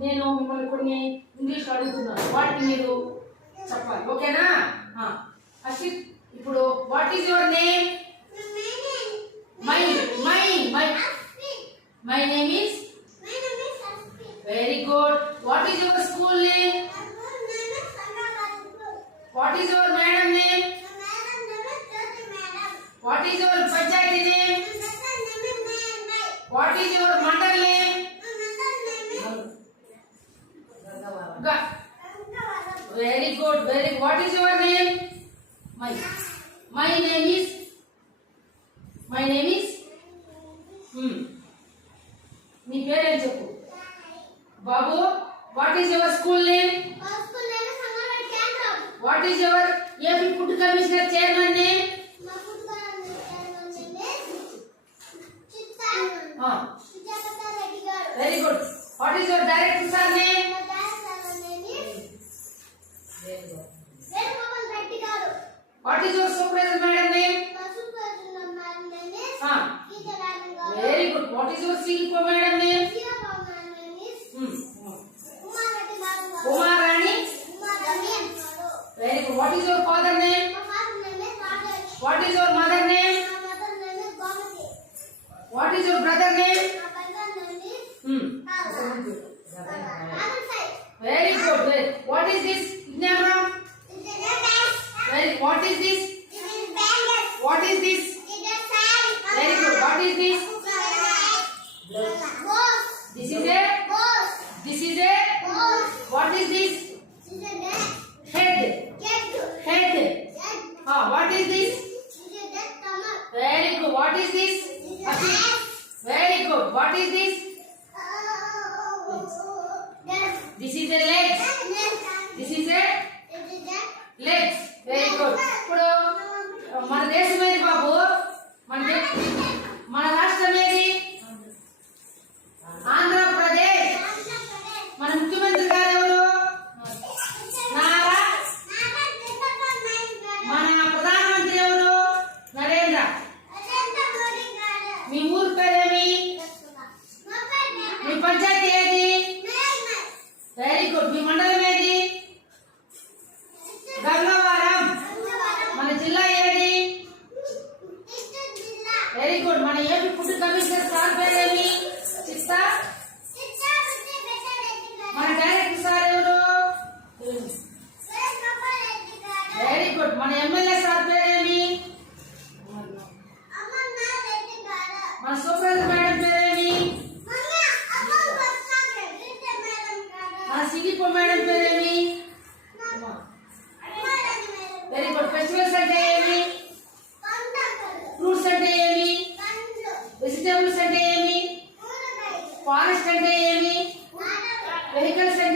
నేను మిమ్మల్ని కొన్ని ఇంగ్లీష్ అడుగుతున్నాను, వాటిని మీరు చెప్పాలి. ఓకేనా? అశ్విత్, ఇప్పుడు what is your name? My name is very good. What is your school name? What is your madam name? What is your panchayati name? What is your mandal name? Very good, very. What is your name? My name is నీ పేరేం చెప్పు బాబు. What is your school name? What is your AP food commissioner chairman name? Very good. What is your director sir name? What is your supervisor madam name? Very good. What is your CEO madam name? Uma Rani. Very good. What is your father name? What is your mother name? What is your brother name? Very good. What is this? Ignaram? What is this? What is this? Very good. What is this? This is a? This is a? What is this? Head. Head. What is this? Very good. What is this? Very good. What is this? This is a legs. This is a legs. Very good. ఇప్పుడు మన దేశం ఏది బాబు? మన రాష్ట్రం ఏది? ఆంధ్రప్రదేశ్. మన ముఖ్యమంత్రి గారు ఎవరు? నారా. మన ప్రధానమంత్రి ఎవరు? నరేంద్ర. మీ ఊరు పేరేమి? మీ పంచాయతీ ఏది? Very good. మీ మండలం ఏది? గంగవరం. మన జిల్లా ఏది? Very good. మన ఏపీ ఫుడ్ కమిషనర్ సార్ పేరేమి? చిత్తా. మన డైరెక్టర్ సార్ ఎవరు? Very good. మన ఎమ్మెల్యే సార్ పేరేమి? మన సూపర్వైజర్ మేడం పేరేమి? మన సిడిపో మేడం పేరేమి? Very good. ఫెస్టివల్స్ అంటే ఏమి? ఫ్రూట్స్ అంటే ఏమి? వెజిటేబుల్స్ అంటే ఏమి? ఫారెస్ట్ అంటే ఏమి? వెహికల్స్ అంటే